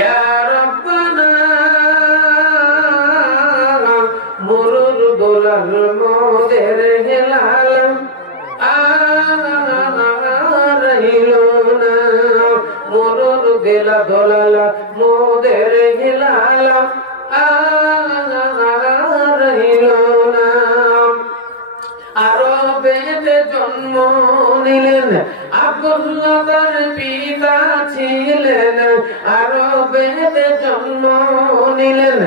ইয়া রাব্বানা মুরুর দোলাল মোদের হেলাল রইলো না মুরুর দিলা দোলাল মোদের হেলাল রইলো না আরবেতে জন্ম নিলেন আব্দুল্লাহ তার পিতা ছিলেন আরবেতে জন্ম নিলেন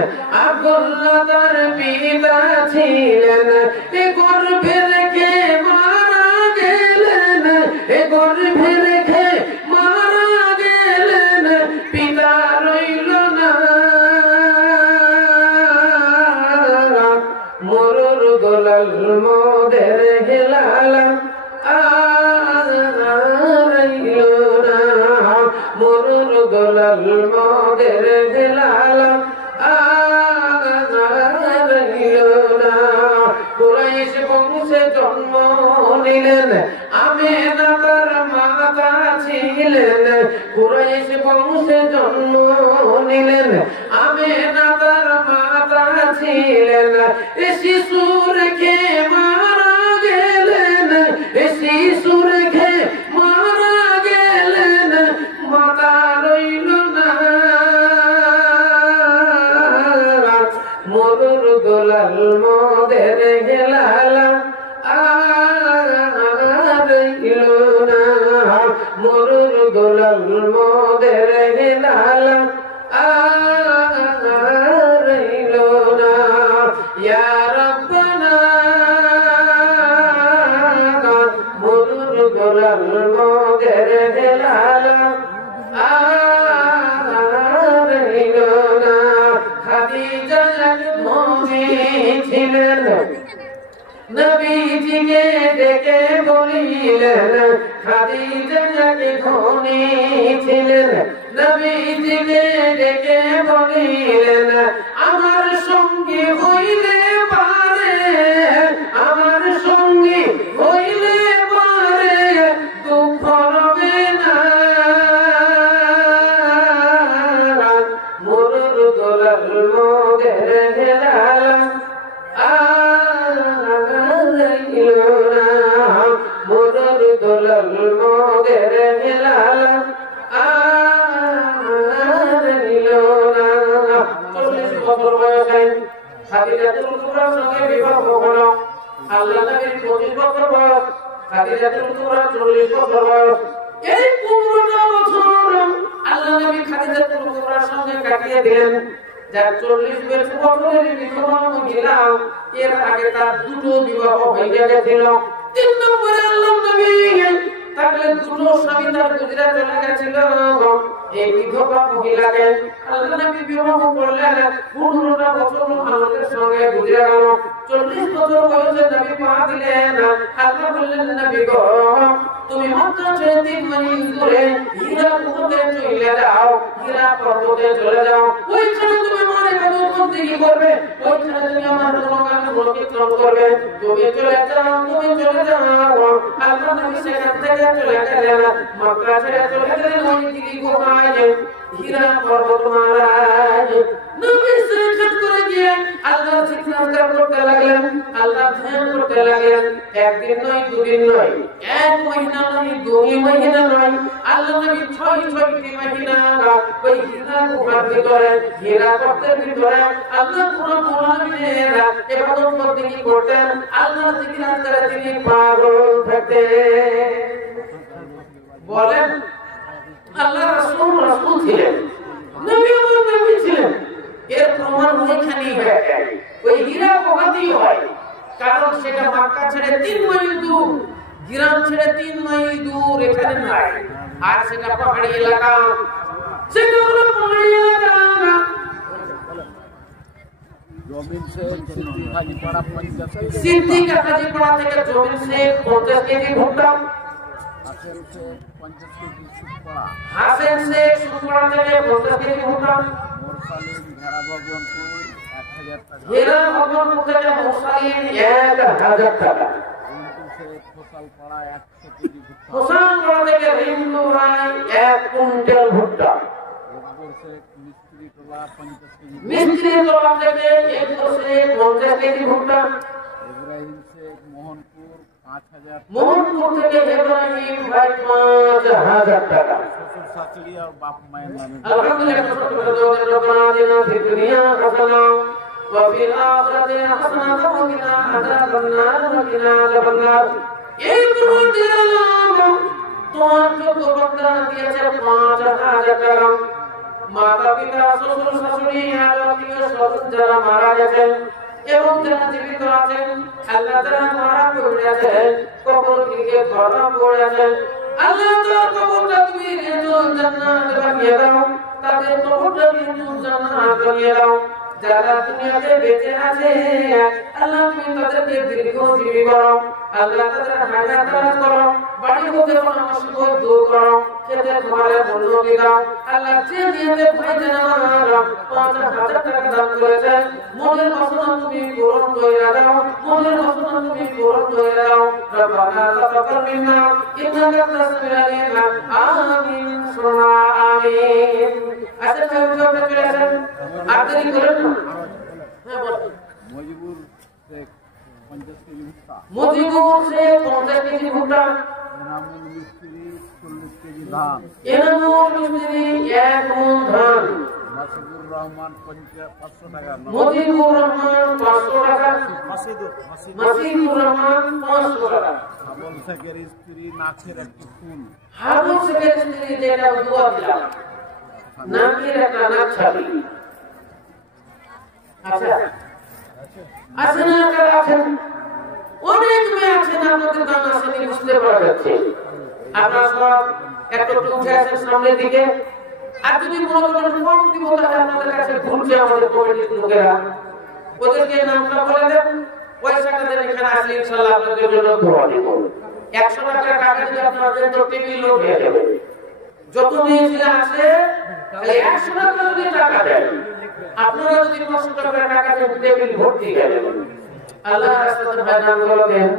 আব্দুল্লাহ তার পিতা ছিলেন এ গর্ভে রেখে মারা গেলেন এ গর্ভে রেখে মারা গেলেন পিতা রইল না মুরুর দোলাল মোদের হেলাল রইলো না মুরুর দোলাল মোদের হেলাল রইলো না কুরাইশ বংশে জন্ম নিলেন আমেনা তার মাতা ছিলেন কুরাইশ বংশে জন্ম নিলেন আমেনা তার মাতা ছিলেন এ শিশু রেখে মারা গেলেন এ শিশু রেখে মারা গেলেন মাতা রইল না মুরুর দোলাল মোদের হেলাল রইল না মুরুর দোলাল মোদের হেলাল রইল না ইয়া রাব্বানা মুরুর দোলাল মোদের হেলাল রইল না খাদিজা নবী ছিলেন নবীজিকে ডেকে বলিলেন খাদিজা ধনী ছিলেন নবীজিকে ডেকে বলিলেন আমার সঙ্গী হইলে পারে আমার সঙ্গী হইলে পারে দুঃখ রবে না মুরুর দোলাল মোদের হেলাল রইলো না মুরুর দোলাল মোদের হেলাল রইলো না 40 বছর বয়সে খাদিজাতুল কুবরার সঙ্গে বিবাহ হলো আল্লাহ নবীর 25 বছর বয়স খাদিজাতুল কুবরার 40 বছর বয়স এই 15টা বছর আল্লাহ নবী খাদিজাতুল কুবরার সঙ্গে কাটিয়ে দিলেন যার 40 বছরের বিধবা মহিলা এর আগে তার দুটো বিবাহ হয়ে গেছিল 3 নম্বরে আল্লাহ নবী তাহলে দুটো স্বামী তার গুজরা চলে গেছিল এই বিধবা মহিলাকে আল্লাহ নবী বিবাহ করলেন 15টা বছর আমাদের সঙ্গে গুজরা গেল 40 বছর বয়সে নবী পা দিলেন আল্লাহ বললেন নবী গো তুমি মক্কা ছেড়ে 3 মাইল দূরে হীরা পর্বতে চলে যাও হীরা পর্বতে চলে যাও ওইখানে তুমি আমার ইবাদত বন্দেগী করবে ওইখানে তুমি আমার গুণগানগুলোকে কীর্তন করবে তুমি চলে যাও আল্লাহ নবী সেখান থেকে চলে গেলেন মক্কা ছেড়ে চলে গেলেন ওই দিকে গুহায় হীরা পর্বতমালায় নবী সাক্ষাৎ করে গিয়ে আল্লাহ জিকির করতে লাগলেন আল্লাহ ধ্যান করতে লাগলেন একদিন নয় দুদিন নয় এক মহিনা নয় 2 মহিনা নয় আল্লাহ নবী 6টি মহিনা ওই হীরা গুহার ভিতরে হীরা পর্বতের ভিতরে আল্লাহ পুরো মুমিনেরা ইবাদত বন্দেগী করতেন আল্লাহ জিকির করে তিনি পাগল থাকতেন বলেন আল্লাহ রাসূল ছিলেন নবী ছিলেন এর প্রমাণ ওইখানেই হয়ে যায় ওই হীরা গুহাতেই হয় কারণ সেটা মক্কা ছেড়ে 3 মাইল দূর গ্রাম ছেড়ে 3 মাইল দূর এখানে নাই আর সেটা পাহাড়ি এলাকা সেটা হলো পাহাড়ি এলাকা জমিন সে সিদ্দিক হাজিপাড়া থেকে জমিন সে 50 কেজি ভুট্টা হাসেন সে সুপাড়া থেকে 50 কেজি ভুট্টা হেরা ভগবানপুর থেকে মুসালিম 1000 টাকা হোসানপাড়া থেকে হিন্দু ভাই 1 কুইন্টাল ভুট্টা মিস্ত্রি তোলা থেকে 50 কেজি ভুট্টা। মোহনপুর থেকে ইব্রাহিম ভাই 5000 টাকা। আলহামদুলিল্লাহ। وفي الآخرة حسنة وقنا عذاب النار وقنا عذاب النار। এই তোমার যোগ্য বান্দা দিয়েছে 5000 টাকা। মাতা পিতা শ্বশুর শাশুড়ি আর আত্মীয় স্বজন যারা মারা গেছেন এবং যারা জীবিত আছেন, আল্লাহ তাআলা মারা পড়ে আছেন, কবর থেকে ধরা পড়ে আছেন, আল্লাহ তাআলা কবরটা তুমি রেজুল জান্নাত বানিয়ে দাও, তাদের কবরটা রেজুল জান্নাত বানিয়ে দাও। যারা দুনিয়াতে বেঁচে আছে আল্লাহ তুমি তাদেরকে দীর্ঘজীবী করো, আল্লাহ তাদের হায়াত দারাজ করো, বাড়ি হতে অনবসত দূর করো, খেতে তোমারে উন্নতি দাও। আল্লাহ যে নিয়তে ভাইজান আমার 5000 টাকা দান করেছেন, মনের বাসনা তুমি পূরণ করে দাও, মনের বাসনা তুমি পূরণ করে দাও। রব্বানা তাকাব্বাল মিন্না ইন্নাকা আনতাস সামিউল আলিম। আমিন সুম্মা আমিন। আচ্ছা কেউ চলে আসেন, আর দেরি করেন না। হ্যাঁ বলেন। মুজিবুর শেখ 50 কেজি ভুট্টা। মুজিবুর শেখ 50 কেজি ভুট্টা। এনামুল মিস্ত্রি 40 কেজি ধান। এনামুল মিস্ত্রি 1 মণ ধান। মাসিদুর রহমান 500 টাকা। মুজিবুর রহমান 500 টাকা। মাসিদুর রহমান 500 টাকা। হাবল শেখের স্ত্রী নাকের একটি ফুল। হাবল শেখের স্ত্রী যেটা দোয়া দিলাম, নাকের একটা নাক ছাবি। আচ্ছা আছেন না? আছেন অনেক মেয়ে আছেন, আপনাদের দাম আসেনি বুঝতে পারা যাচ্ছে। আপনারা সব একটু উঠে আসেন সামনের দিকে। আর যদি মনে করেন কম দিব তাহলে আপনাদের কাছে ঘুরছে আমাদের কমিটির লোকেরা, ওদেরকে নামটা বলে দেন, পয়সাটা দেন, এখানে আসলে ইনশাআল্লাহ আপনাদের জন্য দোয়া দিব। 100 টাকা টাকা যদি আপনাদের তো টেবিল লোক হয়ে যাবে। যত মেয়ে আছে তাহলে 100 টাকা যদি টাকা দেন, আপনারা যদি 500 টাকা টাকা দেন, টেবিল ভর্তি হয়ে যাবে। আল্লাহ রাসূলের বায়ান বলেন,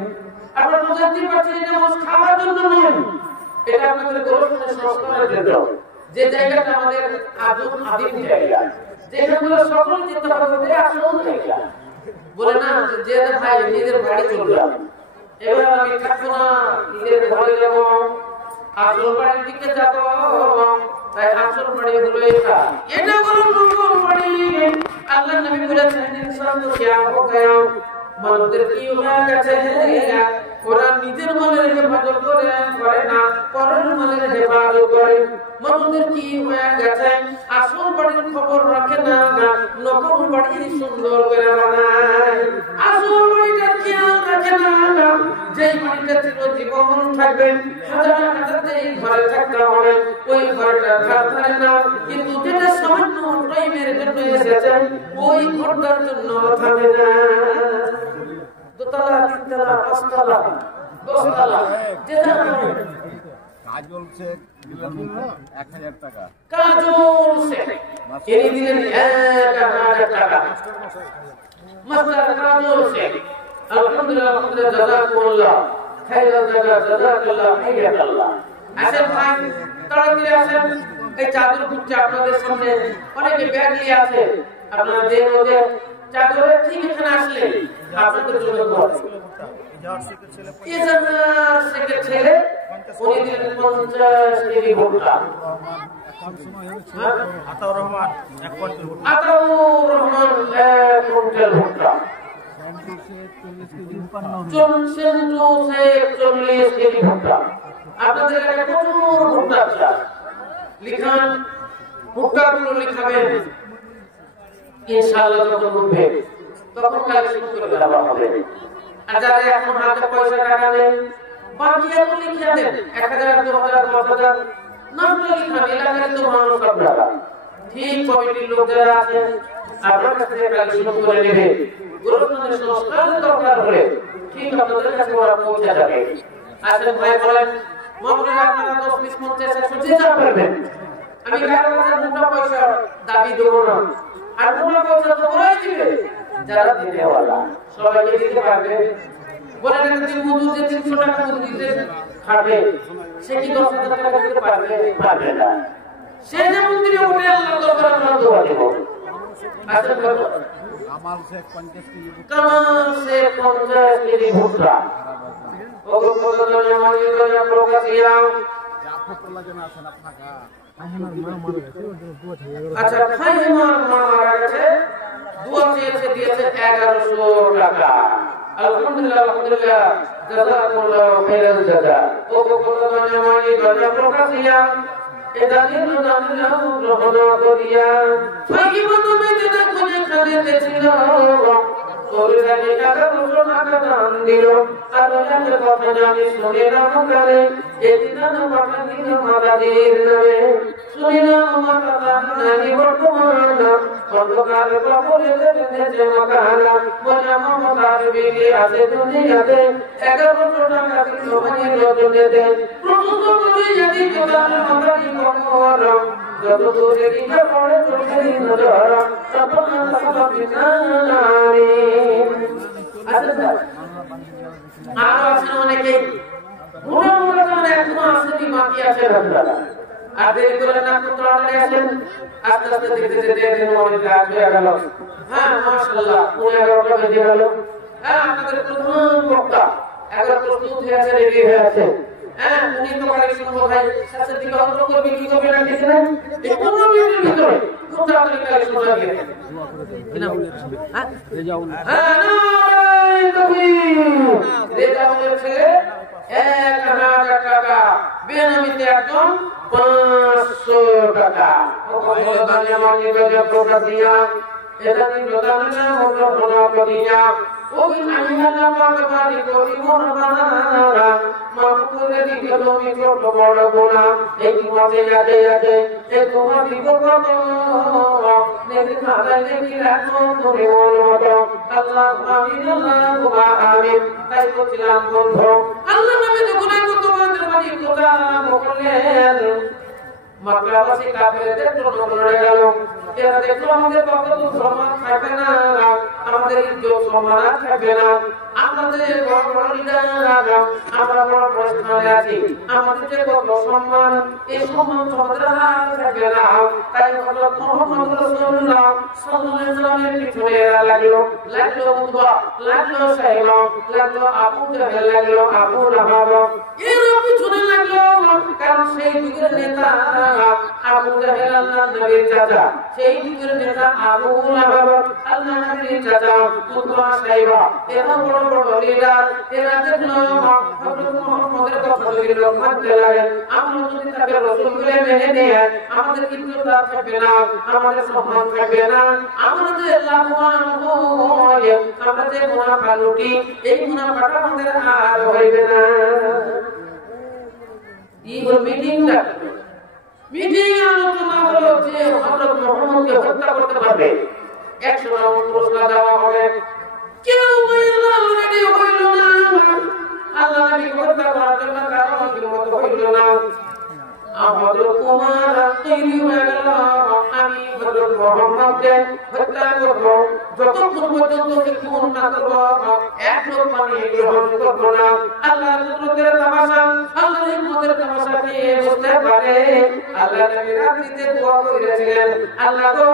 আপনারা বুঝতে পারছেন এটা মানুষ খাওয়ার জন্য নয়, এটা আমাদের গৌরবের সংস্কারের জন্য। যে জায়গাটা আমাদের আদিম জায়গা, যেখানে সকল চিন্তা করতে আসল জায়গা, বলে না যে ভাই নিজের বাড়ি চললাম, এবার আমি থাকবো না, নিজের ঘরে যাব, আসল বাড়ির দিকে যাব, তাই আসল বাড়ি হলো এটা। এটা হলো নূর বাড়ি। আল্লাহ নবী বলেছেন ইনসান তো কিয়া হো গয়া, মানুষের কি হয়ে গেছে, ওরা নিজের মালের হেফাজত করে না, পরের মালের হেফাজত করে। মানুষের কি হয়ে গেছে, আসল বাড়ির খবর রাখে না, নকল বাড়ি সুন্দর করে বানায়, আসল বাড়িটার খেয়াল রাখে না। যেই বাড়িটা ছিল জীবন থাকবে, হাজার হাজার যেই ঘরে থাকতে হবে, ওই ঘরটা থাকবে না, কিন্তু যেটা সামান্য টাইমের জন্য এসেছে ওই ঘরটার জন্য থাকবে না। দোতলা, তিনতলা, পাঁচতলা, 10তলা, যেটা কাজল শেখ দিলেন 1000 টাকা। কাজল শেখ এই দিলেন 1000 টাকা। মাস্টার কাজল শেখ, আলহামদুলিল্লাহ, আলহামদুলিল্লাহ, জাযাকুল্লাহ খাইরাল জাযা, জাযাকাল্লাহ হাইয়াকাল্লাহ। আসেন ভাই, তাড়াতাড়ি আসেন। এই চাদর গুচ্ছা আপনাদের সামনে অনেকে ব্যাগ নিয়ে আছে, আপনারা দেন ওদের চাদরের ঠিক এখানে আসলে আপনাদের জন্য দোয়া। ইজাহার শেখের ছেলে উনি দিলেন 50 কেজি ভুট্টা। আতাউর রহমান 1 কুইন্টাল ভুট্টা। আতাউর রহমান 1 কুইন্টাল ভুট্টা। সেন্টু শেখ 40 কেজি ভুট্টা। আপনাদের এলাকায় প্রচুর ভুট্টা চাষ, লিখান, ভুট্টাগুলো লিখাবেন, ইনশাআল্লাহ যখন উঠবে তখন কালেকশন করে দেওয়া হবে। আর যারা এখন হাতে পয়সা টাকা নেন, বাকি এখন লিখে দেন, 1000, 2000, 5000 নামটা লিখান। এলাকার তো মানুষ আপনারা ঠিক কমিটির লোক যারা আছে আপনার কাছ থেকে কালেকশন করে নেবে। গুরুত্বপূর্ণ সংস্কার দরকার হলে ঠিক আপনাদের কাছে ওরা পৌঁছে যাবে। আসেন ভাই বলেন, মহল্লায় আপনারা 10, 20, 50, 100 যে যা পারবেন, আমি 11,000 মোটা পয়সা দাবি দেবো না, আর মোটা পয়সা তো বলাই দিবে যারা দিতেওয়ালা, সবাইকে দিতে পারবে। বলে না যে মজুর যে 300 টাকা মজুর দিতে খাবে, সে কি 10,000 টাকা দিতে পারবে? পারবে না। সে যে মন্দিরে উঠে আল্লাহ দরবারে আমরা দোয়া দেব আসেন বাবা কামাল শেখ 50 কেজি ভুট্টা ওগো বললেন আমার ইয়া প্রকাশিয়া জাফরুল্লাহ জন আছেন আপনাকা আচ্ছা খাইমার মা মারা গেছে দোয়া চেয়েছে দিয়েছে 1100 টাকা আলহামদুলিল্লাহ আলহামদুলিল্লাহ জাযাকুল্লাহু খাইরাল জাযা ওগো বললেন আমার ইয়া প্রকাশিয়া এটা দিন দান গ্রহণ করিয়া ফাকিমা তুমি যেটা খুঁজে খাইতে ছিল ওরে লাগে টাকা টাকা দান দিল আর ওখানে কথা জানি শুনে রাখো কানে এদিন মাথা দিল মাদারির নামে শুনিলাম মাথা জানি বর্তমান অন্ধকার কবরে বেঁধেছে মাকানা মজা মমতার বিলি আছে দুনিয়াতে 1100 টাকা দিল ভাই রজনীতে প্রথম করে যদি প্রধান মাদারি কমর যত দূরে দিকে পড়ে চোখের নজর তখন সব বিনারি আচ্ছা আর আছে অনেকেই মোরা মোরা মানে এখনো আসেনি বাকি আছে রামদালা আর দেরি করে না কোতরালে আসেন আস্তে আস্তে দেখতে দেখতে দিন অনেক রাত হয়ে গেল হ্যাঁ মাশাআল্লাহ 11টা বেজে গেল হ্যাঁ আপনাদের প্রথম বক্তা এগারো প্রস্তুত হয়ে আছে রেডি হয়ে আছে হ্যাঁ উনি তো করে শুনবো ভাই শেষের দিকে অল্প করবে কি করবে না ঠিক না এই 15 মিনিটের ভিতরে খুব তাড়াতাড়ি কাজ শুরু হবে হ্যাঁ রেজাউল হ্যাঁ নারায়ে তাকবীর রেজাউলের ছেলে 1000 টাকা বেনামিতে একদম 500 টাকা ও বলদানি আমার নিয়ে প্রকাশ দিয়া এটা দিন প্রধাননা হলো প্রণাপদিয়া ওই আইনা মাগবানি করি মরবানা মামুরে দিকে তুমি ছোট বড় গোনা এই মাঝে যাতে যাতে এ তোমার বিপদ নেদি খাদাই দেখি রাখো তুমি মন মতো আল্লাহ আমিন আল্লাহ আমিন তাই বলছিলাম বন্ধু আল্লাহ নামে যখন তোমাদের বাড়ি কোথা বললেন মাকড়াবাসী কাফেরদের জন্য লড়ে গেল এরা দেখলো আমাদের কত সম্মান থাকবে না আমাদের ইজ্জত সম্মান থাকবে না আমাদের বড় বড় লিডার আমরা বড় প্রশ্নে আছি আমাদের যে কত সম্মান এই সম্মান আমাদের হাত থাকবে না তাই হযরত মুহাম্মদ রাসূলুল্লাহ সাল্লাল্লাহু আলাইহি ওয়াসাল্লামের পিছনে লাগলো উতবা লাগলো সাইবা লাগলো আবু জাহেল লাগলো আবু লাহাব এর পিছনে লাগলো কারণ সেই যুগের নেতা আবু জাহেল আল্লাহর নবীর চাচা সেই যুগের নেতা আবু লাহাব আল্লাহর নবীর চাচা উতবা সাইবা এরা বড় বড় লিডার এরা দেখলো হযরত মুহাম্মদের কথা বললো মানতে লাগে আমরা যদি তাকে রাসূলকে মেনে নিয়ে আমাদের ইজ্জত থাকবে না আমাদের সম্মান থাকবে না আমাদের লাভবান হয় আমরা যে মুনাফা লুটি এই মুনাফাটা আমাদের আর হইবে না এই মিটিংটা মিটিং আলোচনা হলো যে হযরত মুহাম্মদকে হত্যা করতে পারবে 100 জন প্রশ্ন দেওয়া হবে কেউ অলরেডি হইল না আল্লাহ নবী হত্যা করার জন্য কারো হিম্মত হইল না আমাদের কুমার তৈরি হয়ে গেল আমি হযরত মুহাম্মদকে হত্যা করব যতক্ষণ পর্যন্ত খুন না করব এক লোক পানি গ্রহণ করব না আল্লাহর কুদরতের তামাশা আল্লাহর হিম্মতের তামাশা নিয়ে বুঝতে পারে আল্লাহ নবী রাত্রিতে দোয়া করেছিলেন আল্লাহ গো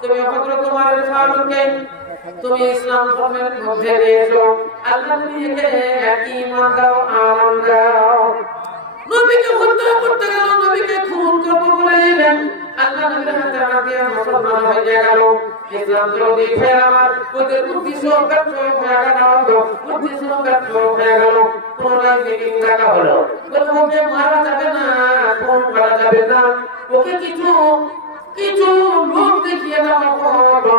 তুমি হযরত তোমার ফারুককে তুমি ইসলাম ধর্মের মধ্যে এসো আল্লাহ নবীকে ঈমান দাও আমল দাও নবীকে হত্যা করতে গেল নবীকে খুন করব বলে গেলেন আল্লাহ নবীর হাতে রাতে মুসলমান হয়ে গেল ইসলাম বিরোধী ফের আমার ওদের উদ্দেশ্য ব্যর্থ হয়ে গেল উদ্দেশ্য ব্যর্থ হয়ে গেল পুনরায় মিটিং ডাকা হলো ওকে মারা যাবে না খুন করা যাবে না ওকে কিছু লোক দেখিয়ে দেওয়া হলো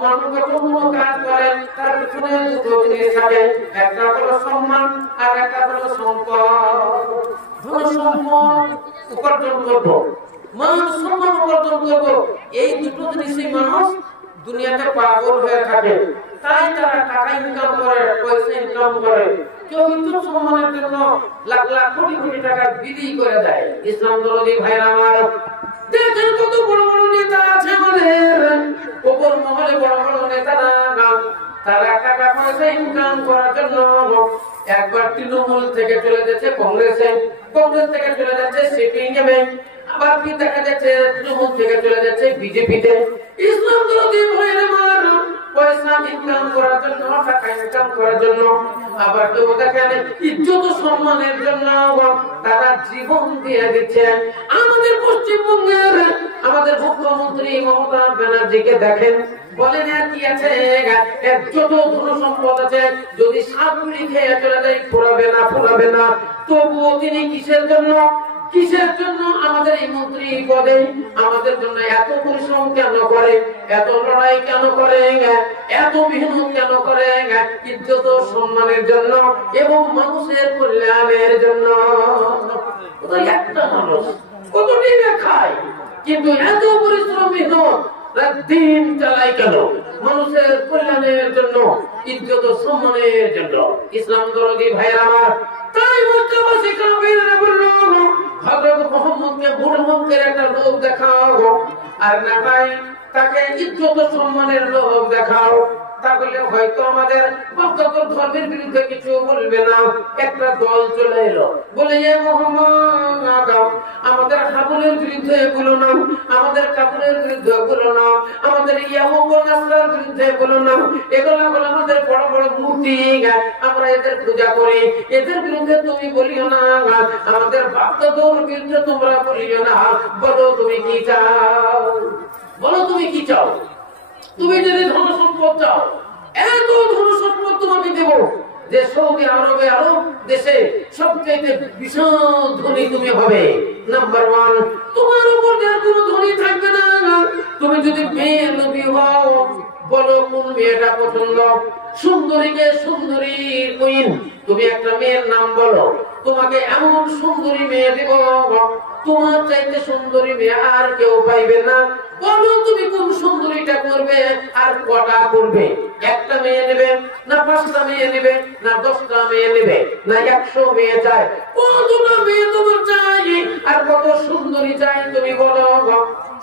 মনোগত কোনো কাজ করেন তার পিছনে দুটো জিনিস থাকে একটা হলো সম্মান আর একটা হলো সম্পদ সম্মান উপার্জন করবো মানুষ সম্মান উপার্জন করবো এই দুটো জিনিসই মানুষ দুনিয়াতে পাগল হয়ে থাকে তাই তারা টাকা ইনকাম করে পয়সা ইনকাম করে কেউ কিন্তু সম্মানের জন্য লাখ লাখ কোটি কোটি টাকা বিলি করে দেয় ইসলাম বিরোধী ভাইরা আমার দেখেন কত বড় বড় নেতা আছে আমাদের উপর মহলে বড় বড় নেতারা তারা টাকা পয়সা ইনকাম করার জন্য একবার তৃণমূল থেকে চলে গেছে কংগ্রেসে কংগ্রেস থেকে চলে যাচ্ছে সিপিএম, আবার কি দেখা যাচ্ছে তৃণমূল থেকে চলে যাচ্ছে বিজেপিতে। ইসলাম বিরোধী ভাইরা আমার পয়সা ইনকাম করার জন্য, টাকা ইনকাম করার জন্য, আবার কেউ দেখেন ইজ্জত সম্মানের জন্য তারা জীবন দিয়ে দিচ্ছেন। আমাদের পশ্চিমবঙ্গের আমাদের মুখ্যমন্ত্রী মমতা ব্যানার্জিকে দেখেন, বলেন আর কি আছে, যত ধন সম্পদ আছে যদি সাপুরি খেয়ে চলে যায় ফুরাবে না, তবুও তিনি কিসের জন্য আমাদের এই মন্ত্রী পদে আমাদের জন্য এত পরিশ্রম কেন করে, এত লড়াই কেন করে, এত মেহনত কেন করে? ইজ্জত সম্মানের জন্য এবং মানুষের কল্যাণের জন্য। একটা মানুষ কতটি খায়, কিন্তু এত পরিশ্রম মেহনত দিন চালাই কেন? মানুষের কল্যাণের জন্য, ইজ্জত সম্মানের জন্য। ইসলাম দরদি ভাইয়ের আমার, তাই মক্কাবাসী কাফিররা বলল হযরত মুহাম্মদকে বুড়মুখের একটা লোক দেখাও, আর না ভাই তাকে ইজ্জত সম্মানের লোক দেখাও, তাহলে হয়তো আমাদের বক্তব্য ধর্মের বিরুদ্ধে কিছু বলবে না। একটা দল চলে এলো, বলে এ মুহাম্মদ আমাদের হাবুলের বিরুদ্ধে বলো না, আমাদের কাবুলের বিরুদ্ধে বলো না, আমাদের ইয়াহুদ নাসরার বিরুদ্ধে বলো না, এগুলো হলো আমাদের বড় বড় মূর্তি, আমরা এদের পূজা করি, এদের বিরুদ্ধে তুমি বলিও না, আমাদের বাপদাদার বিরুদ্ধে তোমরা বলিও না। বলো তুমি কি চাও, বলো তুমি কি চাও? তুমি যদি ধন সম্পদ চাও, এত ধন সম্পদ তোমাকে দেব যে সৌদি আরবে আরব দেশে সবচেয়ে বিশাল ধনী তুমি হবে। নাম্বার 1, তোমার উপর যার কোনো ধনী থাকবে না। তুমি যদি মেয়ে নবী হও, বলো কোন মেয়েটা পছন্দ? সুন্দরীকে সুন্দরী কুইন, তুমি একটা মেয়ের নাম বলো, তোমাকে এমন সুন্দরী মেয়ে দেব, তোমার চাইতে সুন্দরী মেয়ে আর কেউ পাইবে না। বলো তুমি কোন সুন্দরীটা করবে আর কটা করবে? একটা মেয়ে নেবে না 5টা মেয়ে নেবে না 10টা মেয়ে নেবে না 100 মেয়ে চাই? কতটা মেয়ে তোমার চাই আর কত সুন্দরী চাই তুমি বলো,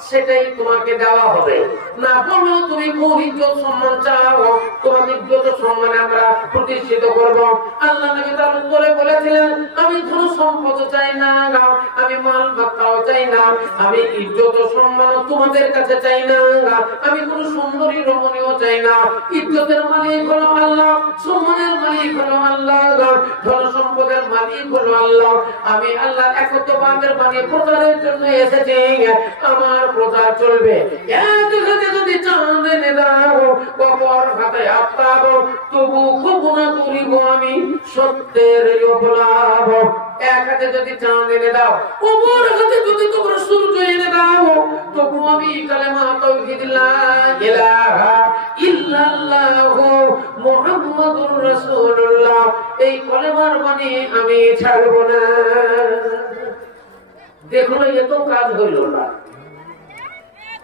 সেটাই তোমাকে দেওয়া হবে। না বলো তুমি কোন ইজ্জত সম্মান চাও, তোমার ইজ্জত সম্মান আমরা প্রতিষ্ঠিত করব। আল্লাহ নবী তার উত্তরে বলেছিলেন, আমি ধন সম্পদ চাই না, আমি মাল মাত্রাও চাই না, আমি ইজ্জত সম্মান তোমাদের কাছে চাই না, আমি কোন সুন্দরী রমণীও চাই না। ইজ্জতের মালিক হলো আল্লাহ, সম্মানের মালিক হলো আল্লাহ, ধন সম্পদের মালিক হলো আল্লাহ। আমি আল্লাহ একত্ববাদের বাণী প্রচারের জন্য এসেছি, আমার প্রচার চলবে। এক হাতে যদি চাঁদ এনে দাও, অপর হাতে আত্মাব, তবু খুব না করিব আমি সত্যের অপলাভ। এক হাতে যদি চাঁদ এনে দাও, অপর হাতে যদি তোমরা সূর্য এনে দাও, তবু আমি কালেমা তাওহীদ লা ইলাহা ইল্লাল্লাহু মুহাম্মাদুর রাসূলুল্লাহ, এই কলেমার বাণী আমি ছাড়ব না। দেখো এত কাজ হইল না,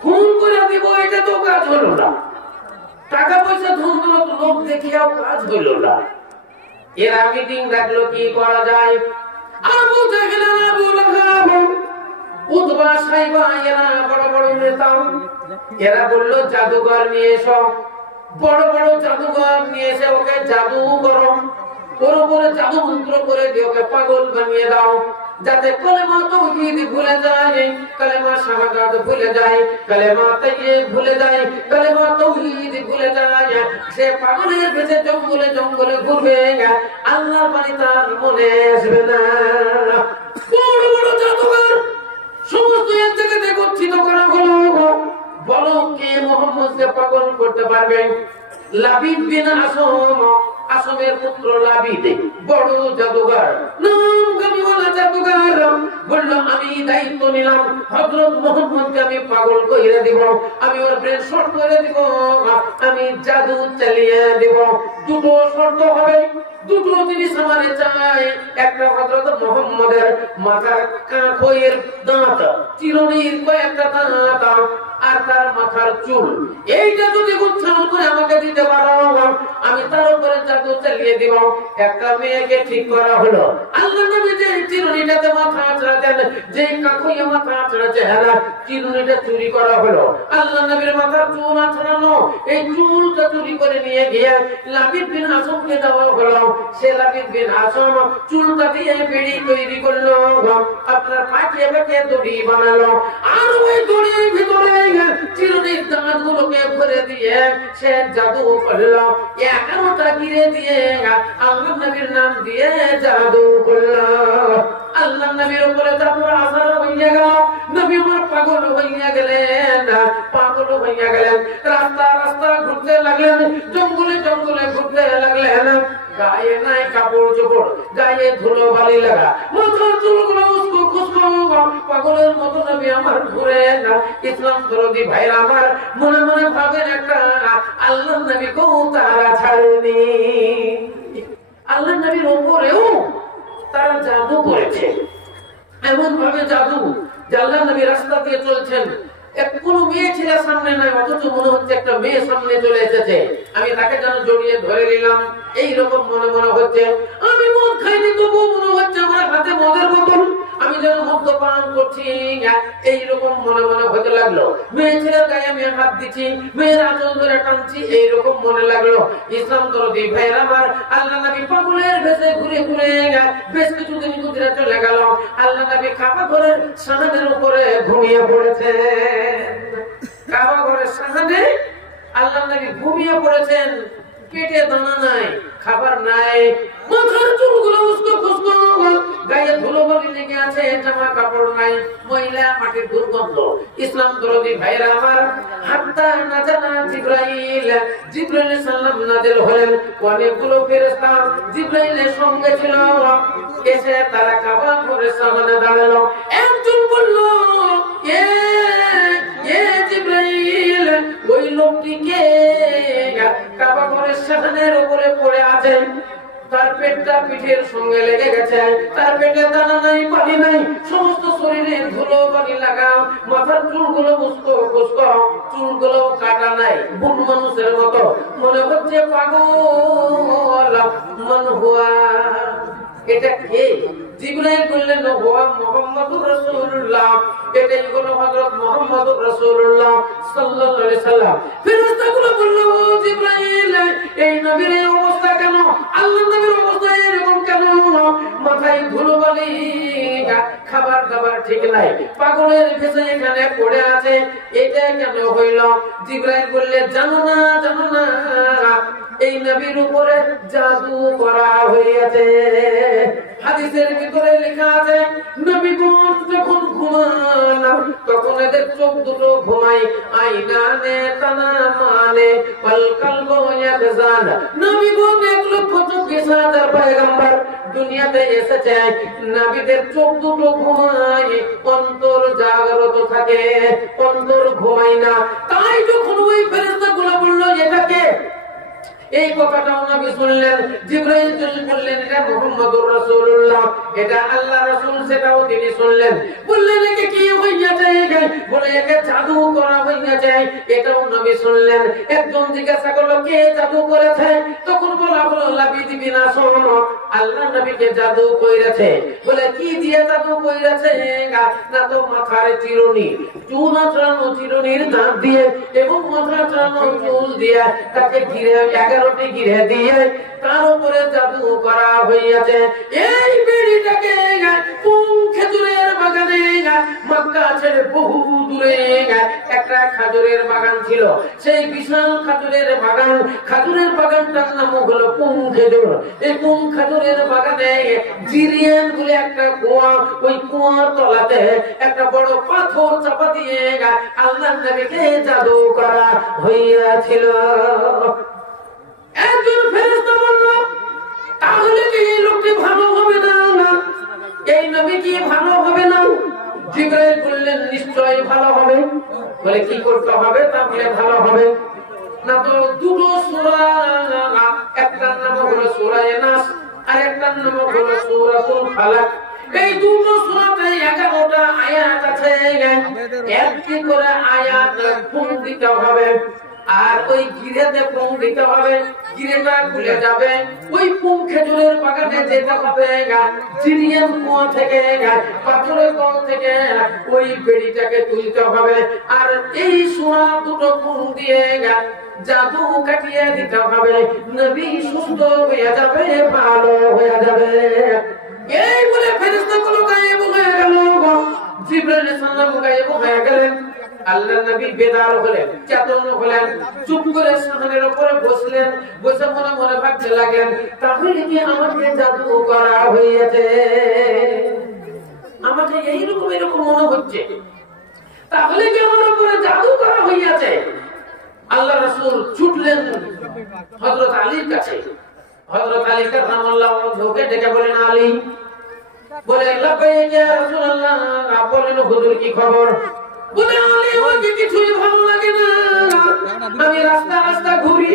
খুন করে দিব এটা তো কাজ হলো না, টাকা পয়সা ধন দৌলত লোক দেখিয়াও কাজ হইল না। এরা মিটিং ডাকলো কি করা যায়। আবু জাহেল আর আবু লাহাব, উতবা সাইবা, এরা বড় বড় নেতা, এরা বলল জাদুঘর নিয়ে এসো, বড় বড় জাদুঘর নিয়ে এসে ওকে জাদু করো, ওর উপরে জাদু মন্ত্র করে দিয়ে ওকে পাগল বানিয়ে দাও, যাতে কলেমা তাওহীদ ভুলে যায়, কলেমা শাহাদাত ভুলে যায়, কলেমা তাইয়্যিব ভুলে যায়, কলেমা তাওহীদ ভুলে যায়। সে পাগলের ভেতরে জঙ্গলে জঙ্গলে ঘুরবে, আল্লাহর বাণী তার মনে আসবে না। বড় বড় জাদুঘর সমস্ত এক জায়গাতে একত্রিত করা হলো। বলো কে মুহাম্মদকে পাগল করতে পারবে? লাবিদ বিন আসম, আসমের পুত্র লাবিদ, বড় জাদুঘর, নামগামিওয়ালা জাদুঘর, বলল আমি দায়িত্ব নিলাম, হযরত মুহাম্মদকে আমি পাগল করে দিব, আমি ওর ব্রেন শর্ট করে দিব, আমি জাদু চালিয়ে দিব। দুটো শর্ত হবে, দুটো জিনিস আমার চাই। একটা হযরত মুহাম্মদের মাথার কাঁখের দাঁত, চিরুনির কয়েকটা দাঁত, আর তার মাথার চুল, এইটা যদি উচ্চারণ করে আমাকে দিতে পারো, আমি তার উপরে জাদু চালিয়ে দিব। একটা মেয়েকে ঠিক করা হলো, আল্লাহ নবী যে চিরুনি চিরুনিটাতে মাথা আঁচড়াতেন, যে কাকুইয়া মাথা আঁচড়াচ্ছে চিরুনিটা চুরি করা হলো। আল্লাহ নবীর মাথার চুল আঁচড়ানো, এই চুলটা চুরি করে নিয়ে গিয়ে লাবিদ বিন আসমকে দেওয়া হলো। সে লাবিদ বিন আসম চুলটা দিয়ে বেড়ি তৈরি করলো, আপনার পাকিয়ে পাকিয়ে দড়ি বানালো। আর ওই দড়ির ভিতরে চিরুনির দাঁতগুলোকে ভরে দিয়ে সে জাদু করলো। 11টা গিরে দিয়ে আল্লাহ নবীর নাম দিয়ে জাদু করলো। আল্লাহ নবীর উপরে জাদুর আসর হইয়া গেল। নবী আমার পাগল হইয়া গেলেন, পাগল হইয়া গেলেন। রাস্তা রাস্তা ঘুরতে লাগলেন, জঙ্গলে জঙ্গলে ঘুরতে লাগলেন। গায়ে নাই কাপড় চোপড়, গায়ে ধুলো বালি লাগা, মাথার চুলগুলো উস্কো খুস্কো, পাগলের মতো নবী আমার ঘুরে না। ইসলাম দরদি ভাইরা আমার মনে মনে ভাবেন একটা, আল্লাহ নবী কো তারা ছাড়েনি। আল্লাহ নবীর উপরেও তারা জাদু করেছে, এমন ভাবে জাদু যে আল্লাহ নবী রাস্তা দিয়ে চলছেন, কোনো মেয়ে ছেলে সামনে নাই, অথচ মনে হচ্ছে একটা মেয়ে সামনে চলে এসেছে। আমি তাকে যেন জড়িয়ে ধরে নিলাম, এইরকম মনে মনে হচ্ছে। আমি মদ খাইনি, তবুও মনে হচ্ছে আমার হাতে মদের বোতল, আমি যেন মদ্যপান করছি, এইরকম মনে মনে হতে লাগলো। মেয়ে ছেলের গায়ে আমি হাত দিচ্ছি, মেয়ের আঁচল ধরে টানছি, এইরকম মনে লাগলো। ইসলাম দরদি ভাইরা আমার, আল্লাহ নবী পাগলের ভেসে ঘুরে ঘুরে বেশ কিছুদিন গুজরে চলে গেল। আল্লাহ নবী কাবা ঘরের সাহানের উপরে ঘুমিয়ে পড়েছে। কাবা ঘরের সাহানে আল্লাহ নবী ঘুমিয়ে পড়েছেন। পেটে দানা নাই, খাবার নাই, মাথার চুলগুলো উস্কো খুস্কো, গায়ে ধুলো বালি লেগে আছে, জামা কাপড় নাই, ময়লা মাটির দুর্গন্ধ। ইসলাম দরদি ভাইরা আমার, হাত্তা নাজানা জিবরাইল, জিবরাইল সাল্লাম নাজিল হলেন। অনেকগুলো ফেরেশতা জিবরাইলের সঙ্গে ছিল, এসে তারা কাবা ঘরের সামনে দাঁড়ালো। একজন বলল, এ জিবরাইল, ওই লোকটিকে কাবা ঘরের সামনের উপরে পড়ে আছেন, তার পেটটা পিঠের সঙ্গে লেগে গেছে, তার পেটে দানা নাই, পানি নাই, সমস্ত শরীরে ধুলো বালি লাগা, মাথার চুলগুলো উস্কো খুস্কো, চুলগুলো কাটা নাই, বুন মানুষের মতো মনে হচ্ছে পাগল। মান হুয়া, এটা কে? জিবরাইল বললেন, হুয়া মুহাম্মাদুর রাসূলুল্লাহ, এটাই হলো হযরত মুহাম্মদুর রাসূলুল্লাহ সাল্লাল্লাহু আলাইহি সাল্লাম। ফেরেশতাগুলো বলল, জিবরাইল, এই নবীর এই অবস্থা কেন? আল্লাহর নবীর অবস্থা এরকম কেন? মাথায় ধুলোবালি, খাবার দাবার ঠিক নাই, পাগলের ভেসে এখানে পড়ে আছে, এটা কেন হইল? জিবরাইল বললেন, জানো না, জানো না, এই নবীর উপরে জাদু করা হয়েছে। হাদিসের ভিতরে লেখা আছে, নবীগণ যখন ঘুমান তখন এদের চোখ দুটো ঘুমায়, আইনানে তানামানে ওয়াল কলবু ইয়াহজান। নবীগণ 1,24,000 পয়গম্বর দুনিয়াতে এসেছে, নবীদের চোখ দুটো ঘুমায়, অন্তর জাগ্রত থাকে, অন্তর ঘুমায় না। তাই যখন ওই ফেরেশতাগুলো বলল, এটাকে, এই কথাটাও নবী শুনলেন। জিবরাইল বললেন, এটা মুহাম্মদুর রাসূলুল্লাহ, এটা আল্লাহ রাসূল, সেটাও তিনি শুনলেন। বললেন, একে কি হইয়াছে? বলে, একে জাদু করা হইয়াছে, এটাও নবী শুনলেন। একজন জিজ্ঞাসা করলো, কে জাদু করেছে? তখন বলা হলো, লাবিদ বিন আসম আল্লাহ নবীকে জাদু কইরেছে। বলে, কি দিয়ে জাদু কইরেছে? না তো মাথার চিরুনি, চুল আঁচড়ানো চিরুনির দাঁত দিয়ে এবং মাথা আঁচড়ানো চুল দিয়ে তাকে ঘিরে 11টি ঘিরে দিয়ে তার উপরে জাদু করা হইয়াছে। এই বেড়িটাকে খেজুরের বাগানে, মক্কা ছেড়ে বহু দূরে একটা খাজুরের বাগান ছিল, সেই বিশাল খাজুরের বাগান, খাজুরের বাগানটার নাম হলো পুং খেজুর। এই পুং খাজুরের বাগানে জিরিয়ান বলে একটা কুয়া, ওই কুয়ার তলাতে একটা বড় পাথর চাপা দিয়ে আল্লাহ নবীকে জাদু করা হইয়াছিল। একজন ফেরেশতা বলল, তাহলে কি এই লোকটি ভালো হবে না? এই নবী কি ভালো হবে না? জিবরাইল বললেন, নিশ্চয়ই ভালো হবে। বলে, কি করতে হবে তাহলে ভালো হবে? না তো দুটো সূরা, একটার নাম হলো সূরা নাস আর একটার নাম হলো সূরাতুল ফালাক। এই দুটো সূরাতে 11টা আয়াত আছে, একটি করে আয়াত ফুল দিতে হবে। আর ওই গিরেতে পুং দিতে হবে, গিরেটা খুলে যাবে, ওই পুং খেজুরের বাগানে যেতে হবে, জিরিয়ান কুয়া থেকে পাথরের কল থেকে ওই বেড়িটাকে তুলতে হবে, আর এই সোনা দুটো পুং দিয়ে জাদু কাটিয়ে দিতে হবে, নবী সুস্থ হয়ে যাবে, ভালো হয়ে যাবে। এই বলে ফেরেশতাগুলো গায়েব হয়ে গেল, জিবরাইল সাল্লাল্লাহু গায়েব হয়ে গেলেন। আল্লাহর নবী বেদার হলেন, চেতন হলেন, চুপ করে সামনের উপরে বসলেন, বসে মনে মনে ভাবতে লাগলেন, তাহলে কি আমাকে জাদু করা হয়েছে? আমাকে এইরকম এরকম মনে হচ্ছে, তাহলে কি আমার উপরে জাদু করা হয়েছে? আল্লাহ রাসূল ছুটলেন হযরত আলীর কাছে। হযরত আলী কারামাল্লাহু ওয়াজহুকে ডেকে বলেন, আলী, বলে লাব্বাইক ইয়া রাসূলুল্লাহ, বলেন হুজুর কি খবর? বলে, আলী, আমাকে কিছুই ভালো লাগে না, আমি রাস্তা রাস্তা ঘুরি,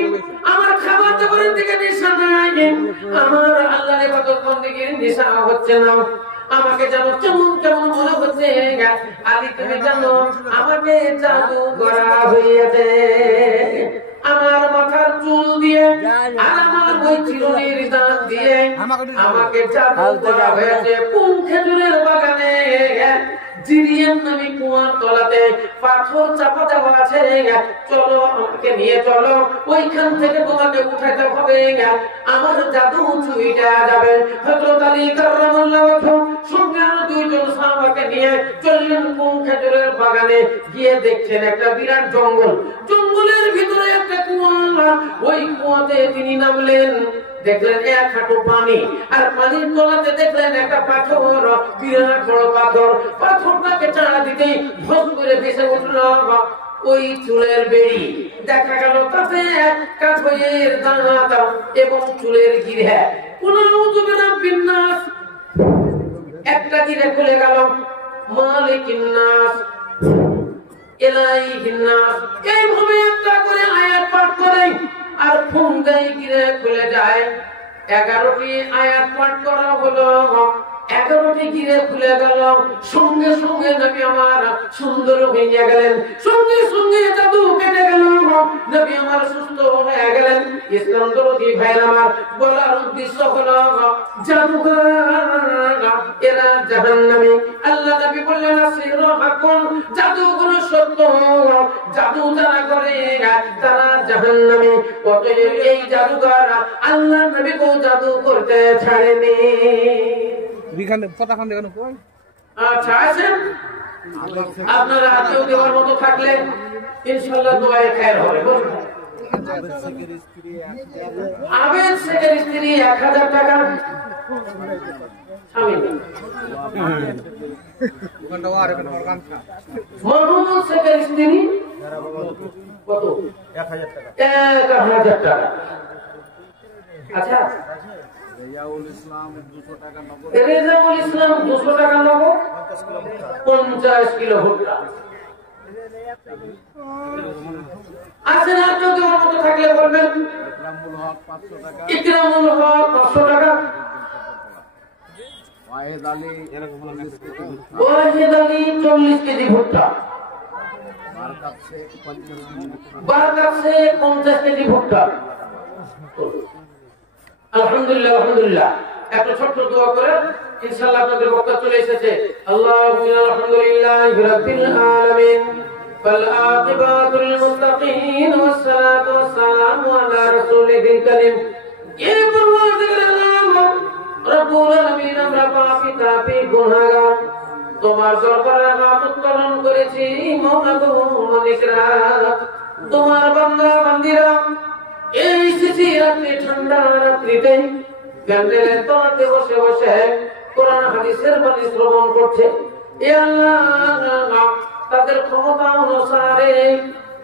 আমার খাবার দাবারের দিকে নেশা নাই, আমার আল্লাহর ইবাদত বন্দেগীর নেশা হচ্ছে না, আমাকে জানো কেমন কেমন মনে হচ্ছে। আলী, তুমি জানো আমাকে জাদু করা হয়েছে, আমার মাথার চুল দিয়ে আর আমার ওই চিরুনির দাঁত দিয়ে আমাকে জাদু করা হয়েছে। কোন খেজুরের বাগানে জিরিয়ান নামী কুয়ার তলাতে পাথর চাপা দেওয়া আছে, চলো আমাকে নিয়ে চলো, ওইখান থেকে তোমাকে উঠাতে হবে, আমার জাদু ছুঁইটা যাবে। হযরত আলী কারামাল্লাহু ওয়াজহু সঙ্গে আরো দুইজন সাহাবাকে নিয়ে চললেন কোন খেজুরের বাগানে। গিয়ে দেখছেন একটা বিরাট জঙ্গল, জঙ্গলের ভিতরে একটা কুয়া, ওই কুয়াতে তিনি নামলেন, দেখলেন এক হাঁটু পানি, আর পানির তলাতে দেখলেন একটা পাথর, বিরাট বড় পাথর। পাথরটাকে চাড়া দিতেই ভস করে ভেসে উঠল ওই চুলের বেড়ি। দেখা গেল তাতে কাঠের দাঁত এবং চুলের গিরে। কোন বিন্যাস, একটা গিরে খুলে গেল, মালিকিন নাস ইলাইহিন নাস, এইভাবে একটা করে আয়াত পাঠ করে আর ফুঙ্গাই গিরে খুলে যায়। 11টি আয়াত পাঠ করা হলো, 11টি গিরে খুলে গেল, সঙ্গে সঙ্গে নবী আমার সুন্দর হয়ে গেলেন, সঙ্গে সঙ্গে জাদু কেটে গেল, নবী আমার সুস্থ হয়ে গেলেন। ইসলাম দরদি ভাইরা আমার, বলার উদ্দেশ্য হলো জাদুকর এরা জাহান্নামী। আল্লাহ নবী বললেন, আসিরু হাকুন, জাদু কোনো সত্য, জাদু যারা করে তারা জাহান্নামী। অতএব এই জাদুকর আল্লাহ নবী কো জাদু করতে ছাড়েনি। আচ্ছা, আছেন আপনারা হাতেও দেওয়ার মতো থাকলে ইনশাআল্লাহ দোয়ায়ে খায়ের হবে। আবেদ শেখের স্ত্রী 1000 টাকা, মাহমুদ শেখের স্ত্রী কত? 1000 টাকা। আচ্ছা, রেজাউল ইসলাম 200 টাকা নগদ, 50 কিলো ভুট্টা। আছেন আর কেউ দেওয়ার মতো থাকলে বলবেন। ইকরামুল হক 500 টাকা। ওয়াহিদ আলী 40 কেজি ভুট্টা। বারকাত শেখ 50 কেজি ভুট্টা। আলহামদুলিল্লাহ, আলহামদুলিল্লাহ। একটা ছোট্ট দোয়া করে ইনশাআল্লাহ আপনাদের বক্তব্য চলে এসেছে। আল্লাহুম্মা আলহামদুলিল্লাহি রাব্বিল আলামিন ওয়াল আকিবাতুল মুত্তাকিন ওয়াস সালাতু ওয়াস সালামু আলা রাসূলিল কারীম। এ পরওয়ারদিগার আলম রব্বুল আলামিন, আমরা পাপী তাপী গুনাহগার, তোমার দরবারে হাত উত্তোলন করেছি মওলা গো মালিক রাত। তোমার বান্দা বান্দীরা এই শীতী রাত্রি, ঠান্ডা রাত্রিতে প্যান্ডেলের তলাতে বসে বসে কোরআন হাদিসের বাণী শ্রবণ করছে। এ আল্লাহ, তাদের ক্ষমতা অনুসারে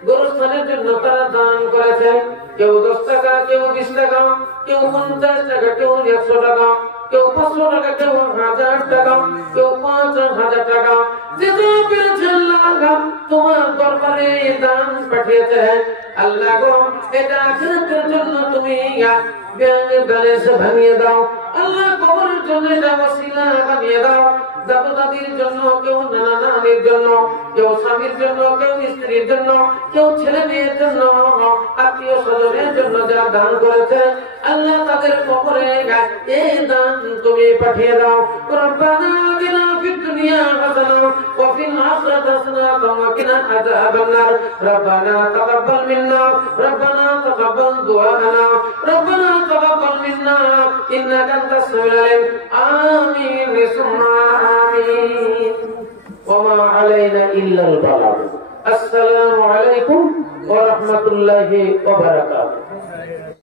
গোরস্থানের জন্য তারা দান করেছে। কেউ 10 টাকা, কেউ 20 টাকা, কেউ 50 টাকা, কেউ 100 টাকা, কেউ 500 টাকা, কেউ 1000 টাকা, কেউ 5000 টাকা। যে যা পেরেছে আল্লাহ তোমার দরবারে দান পাঠিয়েছে। আল্লাহ গো, এটা আখিরাতের জন্য তুমি ব্যাংক ব্যালেন্স ভাঙিয়ে দাও। আল্লাহ কবরের জন্য এটা ওসিলা বানিয়ে দাও। দাদা দাদির জন্য, কেউ নানা নানির জন্য, কেউ স্বামীর জন্য, কেউ স্ত্রীর জন্য, কেউ ছেলে মেয়ের জন্য, আত্মীয় স্বজনের জন্য যা দান করেছে আল্লাহ তাদের কবরে এই দান তুমি পাঠিয়ে দাও। রব্বানা আতিনা ফিদ দুনিয়া হাসানা ওয়া ফিল আখিরাতি হাসানা ওয়া কিনা আযাবান নার। রব্বানা তাকাব্বাল মিন্না রব্বানা তাকাব্বাল দুআনা রব্বানা তাকাব্বাল মিন্না ইন্নাকা আনতাস সামিউল আলিম। আমিন সুম্মা আমিন। ওয়া মা আলাইনা ইল্লাল বালাগ। আসসালামু আলাইকুম ওয়া রাহমাতুল্লাহি ওয়া বারাকাতুহু।